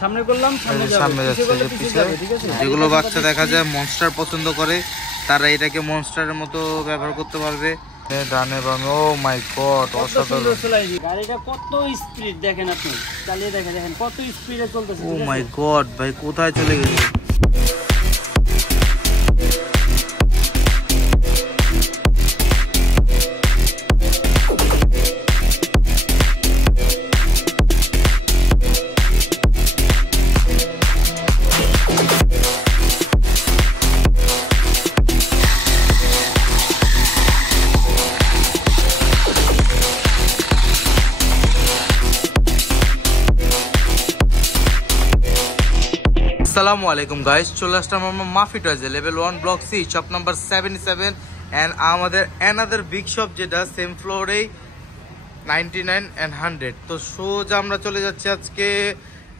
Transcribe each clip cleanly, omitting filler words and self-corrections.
সামনে করলাম সামনে যাচ্ছে পিছে। যেগুলো বাচ্চা দেখা যায় মনস্টার পছন্দ করে তারা এটাকে মনস্টারের মতো ব্যবহার করতে পারবে। ডানে বামে, ও মাই গড, অসাধারণ গাড়িটা কত স্পিড দেখেন, আপনি চালিয়ে দেখেন কত স্পিডে চলতেছে। ও মাই গড ভাই, কোথায় চলে গেছে? আসসালামু আলাইকুম গাইস, চলে আসলাম আমরা মাফি টয়জে level 1 block C shop number 77 and আমাদের অ্যানাদার বিগ শপ যেটা সেম ফ্লোরেই 99 এন্ড 100। তো সোজা আমরা চলে যাচ্ছি আজকে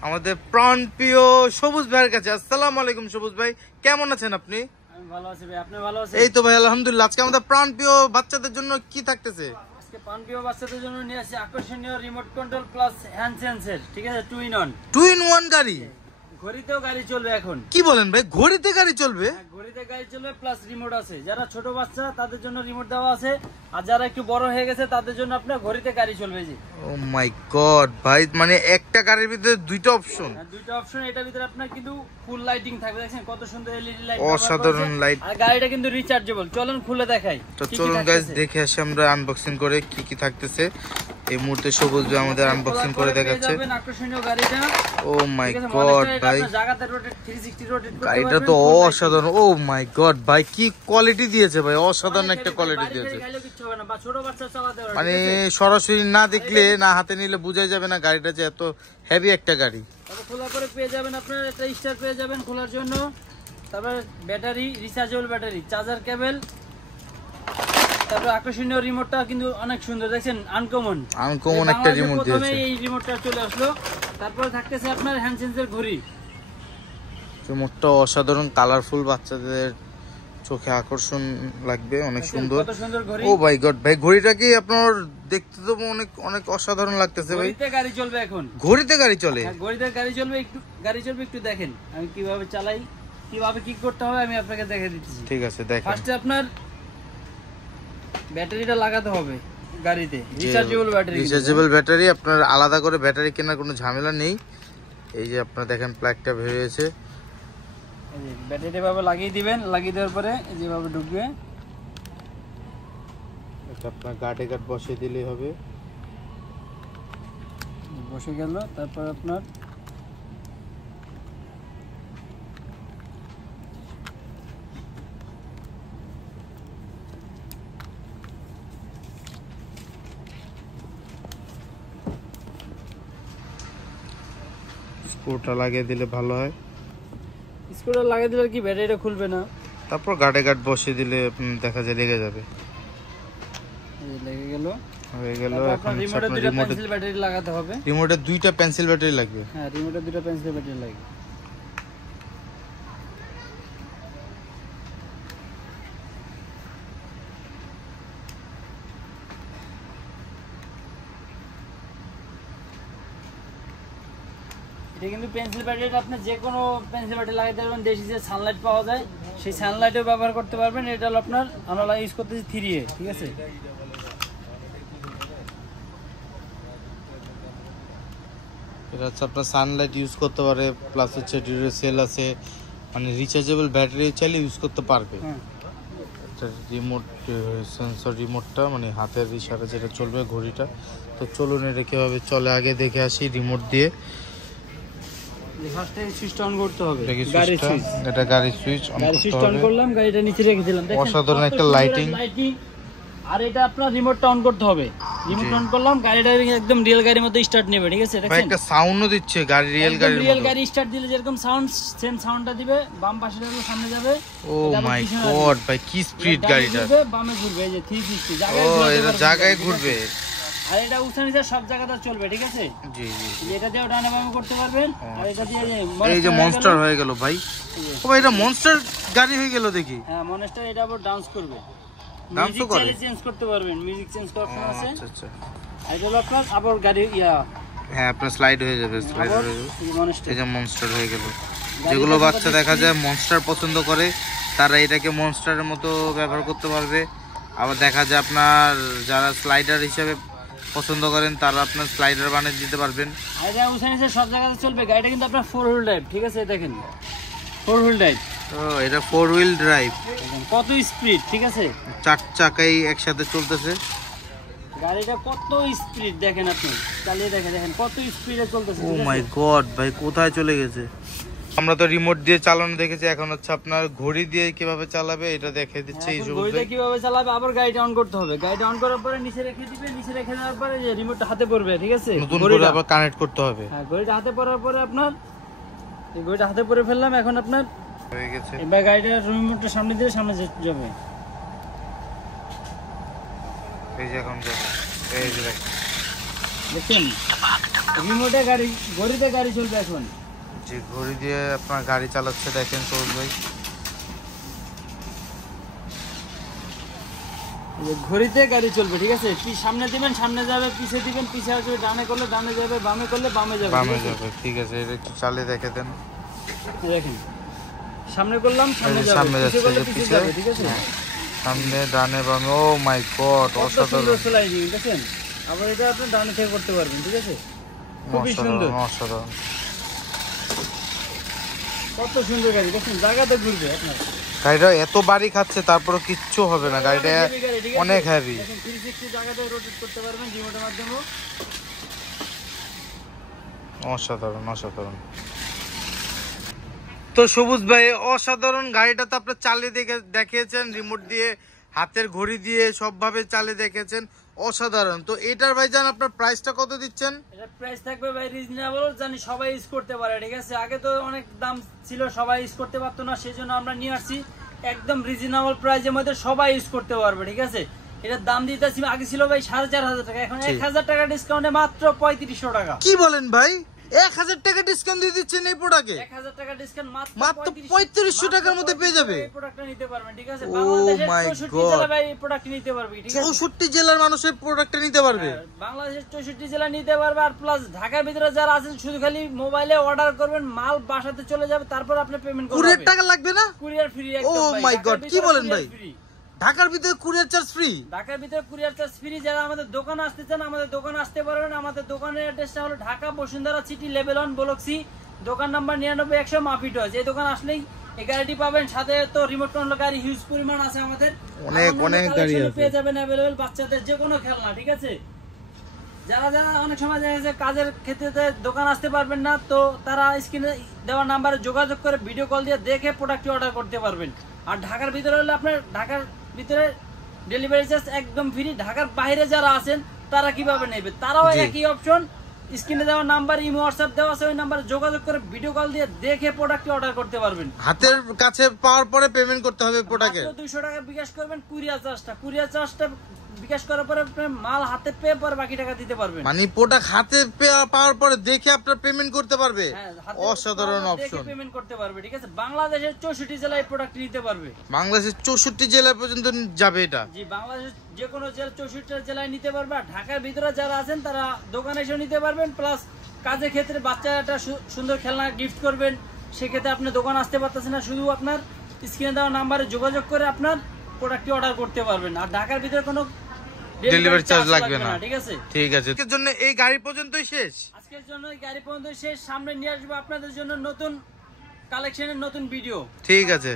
আমাদের প্রাণপ্রিয় সবুজ ভাইয়ের কাছে। আসসালামু আলাইকুম সবুজ ভাই, কেমন আছেন আপনি? আমি ভালো আছি ভাই, আপনি ভালো আছেন? এই তো ভাই আলহামদুলিল্লাহ। আজকে আমাদের প্রাণপ্রিয় বাচ্চাদের জন্য কি থাকতেছে? আজকে প্রাণপ্রিয় বাচ্চাদের জন্য নিয়ে আসি আকর্ষণীয় remote control plus hand sensor, ঠিক আছে, টু ইন ওয়ান গাড়ি। ঘড়িতেও গাড়ি চলবে এখন। কি বলেন ভাই, ঘড়িতে গাড়ি চলবে? ঘড়িতে গাড়ি চলবে প্লাস রিমোট আছে। যারা ছোট বাচ্চা তাদের জন্য রিমোট দেওয়া আছে, আর যারা একটু বড় হয়ে গেছে তাদের জন্য আপনার ঘড়িতে গাড়ি চলবে। জি ও মাই গড ভাই, মানে একটা গাড়ির ভিতরে দুইটা অপশন। দুইটা অপশন, এটার ভিতরে আপনার কিন্তু ফুল লাইটিং থাকবে। দেখেন কত সুন্দর এলইডি লাইট, অসাধারণ লাইট। আর গাড়িটা কিন্তু রিচার্জেবল। চলুন খুলে দেখাই। তো চলুন গাইস দেখে আসি আমরা আনবক্সিং করে কি কি থাকতেছে। এই মুহূর্তে সবুজ ভাই আমাদের আনবক্সিং করে দেখাচ্ছে। আকর্ষণীয় গাড়িটা। ও মাই গড ভাই, জায়গাতে রোটেট 360 রোটেট করতে গাড়িটা তো অসাধারণ। ও মাই গড ভাই, কি কোয়ালিটি দিয়েছে ভাই, অসাধারণ একটা কোয়ালিটি দিয়েছে। মানে সরাসরি না দেখলে, না হাতে নিলে বোঝাই যাবে না গাড়িটা যে এত হেভি একটা গাড়ি। তারপর খোলা করে পেয়ে যাবেন আপনারা একটা স্টার পেয়ে যাবেন খোলার জন্য। তারপর battery, rechargeable battery, charger cable. তারপর আকর্ষণীয় রিমোটটা কিন্তু অনেক সুন্দর, দেখছেন, আনকমন একটা রিমোট দিয়েছে। প্রথমে এই রিমোটটা চলে আসলো। তারপর থাকতেছে আপনার হ্যান্ড সেন্সর ঘড়ি। রিমোটটা অসাধারণ কালারফুল, বাচ্চাদের চোখে আকর্ষণ লাগবে, অনেক সুন্দর। ও মাই গড ভাই, ঘড়িটা কি আপনার দেখতে তো অনেক অনেক অসাধারণ লাগতেছে ভাই। ঘড়িতে গাড়ি চলবে এখন। ঘড়িতে গাড়ি চলে? ঘড়িতে গাড়ি চলবে, একটু দেখেন আমি কিভাবে চালাই, কিভাবে কি করতে হবে আমি আপনাকে দেখিয়ে দিচ্ছি। ঠিক আছে দেখেন। ফার্স্টে আপনার ব্যাটারিটা লাগাতে হবে গাড়িতে, রিচার্জেবল ব্যাটারি। আপনার আলাদা করে ব্যাটারি কেনার কোনো ঝামেলা নেই। এই যে আপনারা দেখেন প্লাগটা বেরিয়েছে, ব্যাটারিটা ভাবে লাগিয়ে দিবেন। লাগিয়ে দেওয়ার পরে যেভাবে ঢুকবে, এটা আপনার গার্ডে গার্ড বসিয়ে দিলেই হবে। বসে গেল। তারপর আপনার স্ক্রুটা লাগিয়ে দিলে ভালো হয়। স্ক্রুটা লাগিয়ে দিলে কি ব্যাটারিটা খুলবে না। তারপর গার্ডে গার্ড বসিয়ে দিলে দেখা যায় লেগে যাবে। লেগে গেল, হয়ে গেল। এখন রিমোটে দুটো পেন্সিল ব্যাটারি লাগাতে হবে। রিমোটে দুইটা পেন্সিল ব্যাটারি লাগবে। হ্যাঁ, রিমোটে দুটো পেন্সিল ব্যাটারি লাগবে। এটা কিন্তু পেন্সিল ব্যাটারিটা আপনি যে কোনো পেন্সিল ব্যাটারি লাগাতে পারবেন। দেশি যে সানলাইট পাওয়া যায় সেই সানলাইটও ব্যবহার করতে পারবেন। এটা হলো আপনার, আমরা ইউজ করতেছি 3A, ঠিক আছে। এটা হচ্ছে আপনার সানলাইট ইউজ করতে পারে, প্লাস হচ্ছে ডিউরেসেল আছে, মানে রিচার্জেবল ব্যাটারি চাইলে ইউজ করতে পারবে। রিমোট সেন্সর, রিমোটটা মানে হাতের ইশারা যেটা চলবে ঘড়িটা। তো চলুন এটা কিভাবে চলে আগে দেখে আসি রিমোট দিয়ে। ফার্স্টে সুইচটা অন করতে হবে। এটা গাড়ির সুইচ অন করলাম, গাড়িটা নিচে রেখে দিলাম। দেখেন অসাধারণ একটা লাইটিং। আর এটা আপনার রিমোটটা অন করতে হবে। রিমোট অন করলাম, গাড়িটা একদম রিয়েল গাড়ির মতো স্টার্ট নেবে, ঠিক আছে। দেখেন একটা সাউন্ডও দিচ্ছে গাড়ি, রিয়েল গাড়ি স্টার্ট দিলে যেরকম সাউন্ড, সেম সাউন্ডটা দিবে। বাম পাশে যাবে, সামনে যাবে। ও মাই গড ভাই, কি স্পিড গাড়িটা। বামে ঘুরবে, এই যে 360 জায়গায় ঘুরবে। আর এটা উঠা নিচে সব জায়গাতে চলবে, ঠিক আছে। জি জি, এটা দিয়ে ডানে বামে করতে পারবেন। আর এটা দিয়ে এই যে মনস্টার হয়ে গেল ভাই। ও ভাই, এটা মনস্টার গাড়ি হয়ে গেল দেখি। হ্যাঁ, মনস্টার। এটা আবার ডান্স করবে, ডান্সও করে, চেঞ্জ করতে পারবেন। মিউজিক চেঞ্জ করার অপশন আছে। আচ্ছা আচ্ছা। আর এটা হলো আপনার আবার গাড়ি হ্যাঁ আপনার স্লাইড হয়ে যাবে, স্লাইড আবার হয়ে যাবে। এই মনস্টার। এই যে মনস্টার হয়ে গেল। যেগুলো বাচ্চা দেখা যায় মনস্টার পছন্দ করে তারা এটাকে মনস্টারের মতো ব্যবহার করতে পারবে। আবার দেখা যায় আপনার যারা স্লাইডার হিসাবে পছন্দ করেন তারা আপনার স্লাইডার বানিয়ে দিতে পারবেন। এটা উসানিসে সব জায়গাতে চলবে। গাড়িটা কিন্তু আপনার 4 হুইল ড্রাইভ, ঠিক আছে? দেখেন 4 হুইল ড্রাইভ। ও এটা 4 হুইল ড্রাইভ, কত স্পিড, ঠিক আছে? 4 চাকাই একসাথে চলতেছে। গাড়িটা কত স্পিড দেখেন, আপনি চালিয়ে দেখেন কত স্পিডে চলতেছে। ও মাই গড ভাই, কোথায় চলে গেছে? আমরা তো রিমোট দিয়ে চালানো দেখেছি, এখন হচ্ছে আপনার ঘড়ি দিয়ে কিভাবে চালাবে এটা দেখিয়ে দিচ্ছে এই সব। ঘড়িটা কিভাবে চালাবে, আবার গাড়িটা অন করতে হবে। গাড়িটা অন করার পরে নিচে রেখে দিবে, নিচে রেখে দেওয়ার পরে যে রিমোটটা হাতে পড়বে, ঠিক আছে? নতুন করে আবার কানেক্ট করতে হবে। হ্যাঁ, ঘড়িটা হাতে পড়ার পরে আপনার এই ঘড়িটা হাতে পরে ফেললাম, এখন আপনার হয়ে গেছে। এবার গাড়িটা রিমোটটা সামনে দিয়ে সামনে যাবে। এই যে এখন যাবে, এই যে দেখছেন রিমোটে গাড়ি, ঘড়িতে গাড়ি চলবে এখন। যে ঘড়ি দিয়ে আপনার গাড়ি চালাচ্ছে দেখেন সবুজ ভাই। ঘড়িতে গাড়ি চলবে, ঠিক আছে? সামনে দিবেন সামনে যাবে, পিছে দিবেন পিছে আসবে, ডানে করলে ডানে যাবে, বামে করলে বামে যাবে, বামে যাবে। ঠিক আছে, এটা একটু চালিয়ে দেখে দেন। দেখেন সামনে করলাম সামনে যাবে, সামনে পিছে যাচ্ছে, করলে যে পিছে পিছে, যাবে, ঠিক আছে? সামনে ডানে বামে। ও মাই গড, অসাধারণ স্লাইডিং, দেখেন? আবার এটা আপনি ডানে থেকে করতে পারবেন, ঠিক আছে? খুবই সুন্দর, অসাধারণ। কত সুন্দর গাড়ি, দেখেন জায়গাতে ঘুরবে আপনার। গাড়িটা এত বাড়ি খাচ্ছে তারপরে কিচ্ছু হবে না, গাড়িটা অনেক হেভি। 360 জায়গাতে রোটেট করতে পারবেন রিমোটের মাধ্যমে। অসাধারণ অসাধারণ। তো সবুজ ভাই অসাধারণ গাড়িটা তো আপনি চালিয়ে দেখিয়েছেন, রিমোট দিয়ে হাতের ঘড়ি দিয়ে সবভাবে চালিয়ে দেখেছেন, অসাধারণ। তো এটার ভাইজান আপনার প্রাইসটা কত দিচ্ছেন? এটা প্রাইস থাকবে ভাই রিজনেবল, জানি সবাই ইউজ করতে পারে, ঠিক আছে? আগে তো অনেক দাম ছিল, সবাই ইউজ করতে পারতো না, সেই জন্য আমরা নিয়ে আসছি একদম রিজনেবল প্রাইসের মধ্যে সবাই ইউজ করতে পারবে, ঠিক আছে? এটার দাম দিতেছি আগে ছিল ভাই 4500 টাকা, এখন 1000 টাকা ডিসকাউন্টে মাত্র 3500 টাকা। কি বলেন ভাই, 1000 টাকা ডিসকাউন্ট দিয়ে দিচ্ছেন এই প্রোডাক্টে? 1000 টাকা ডিসকাউন্ট মাত্র 3500 টাকার মধ্যে পেয়ে যাবে। এই প্রোডাক্টটা নিতে পারবেন, ঠিক আছে? Oh বাংলাদেশের my 64 God। জেলা ভাই এই প্রোডাক্ট নিতে পারবে, ঠিক আছে? 64 জেলার মানুষের প্রোডাক্টটা নিতে পারবে। বাংলাদেশের 64 জেলা নিতে পারবে। আর প্লাস ঢাকার ভিতরে যারা আছেন শুধু খালি মোবাইলে অর্ডার করবেন, মাল বাসাতে চলে যাবে, তারপর আপনি পেমেন্ট করবেন। কুরিয়ার টাকা লাগবে না? কুরিয়ার ফ্রি ও একদম ভাই। মাই গড, কি বলেন ভাই? free। ঢাকার ভিতরে কুরিয়ার চার্জ ফ্রি? ঢাকার ভিতরে কুরিয়ার চার্জ ফ্রি। যারা আমাদের দোকানে আসতে চান আমাদের দোকানে আসতে পারবেন। আমাদের দোকানের অ্যাড্রেসটা হলো Dhaka Bashundhara city level 1 block C, দোকান নাম্বার 99100 মাফি টয়েস। এই দোকান আসলেই এই গাড়িটি পাবেন, সাথে তো রিমোট কন্ট্রোল গাড়ি হিউজ পরিমাণ আছে আমাদের, অনেক গাড়ি আছে, পেয়ে যাবেন अवेलेबल বাচ্চাদের যে কোনো খেলনা, ঠিক আছে? যারা যারা অনেক সময় দেখা যাচ্ছে কাজের ক্ষেত্রে দোকান আসতে পারবেন না, তো তারা স্ক্রিনে দেওয়া নাম্বারে যোগাযোগ করে ভিডিও কল দিয়ে দেখে প্রোডাক্টটি অর্ডার করতে পারবেন। আর ঢাকার ভিতরে হলে আপনার ঢাকার ভিতরে ডেলিভারি চার্জ একদম ফ্রি। ঢাকার বাইরে যারা আছেন তারা কিভাবে নেবে, তারাও একই অপশন, স্ক্রিনে দেওয়া নাম্বার, ইমো হোয়াটসঅ্যাপ দেওয়া আছে, ওই নাম্বারে যোগাযোগ করে ভিডিও কল দিয়ে দেখে প্রোডাক্টটি অর্ডার করতে পারবেন। হাতের কাছে পাওয়ার পরে পেমেন্ট করতে হবে প্রোডাক্টে। 200 টাকা বিকাশ করবেন, কুরিয়ার চার্জটা বিকাশ করার পরে আপনি মাল হাতে পেয়ে পরে বাকি টাকা দিতে পারবেন। মানে প্রোডাক্ট হাতে পাওয়ার পরে দেখে আপনার পেমেন্ট করতে পারবে। অসাধারণ অপশন, পেমেন্ট করতে পারবে, ঠিক আছে? বাংলাদেশের 64 জেলায় প্রোডাক্ট নিতে পারবে। বাংলাদেশের 64 জেলা পর্যন্ত যাবে এটা? জি, বাংলাদেশের যে কোনো জেলা 64 জেলায় নিতে পারবে। আর ঢাকার ভিতরে যারা আছেন তারা দোকানে এসে নিতে পারবেন। প্লাস কাজের ক্ষেত্রে বাচ্চা একটা সুন্দর খেলনা গিফট করবেন, সেক্ষেত্রে আপনি দোকান আসতে পারতেছেন না, শুধু আপনার স্ক্রিনে দেওয়া নাম্বারে যোগাযোগ করে আপনার প্রোডাক্টটি অর্ডার করতে পারবেন। আর ঢাকার ভিতরে কোনো ডেলিভারি চার্জ লাগবে না, ঠিক আছে? ঠিক আছে। আজকের জন্য এই গাড়ি পর্যন্তই শেষ। আজকের জন্য এই গাড়ি পর্যন্ত শেষ। সামনে নিয়ে আসবো আপনাদের জন্য নতুন কালেকশনের নতুন ভিডিও। ঠিক আছে।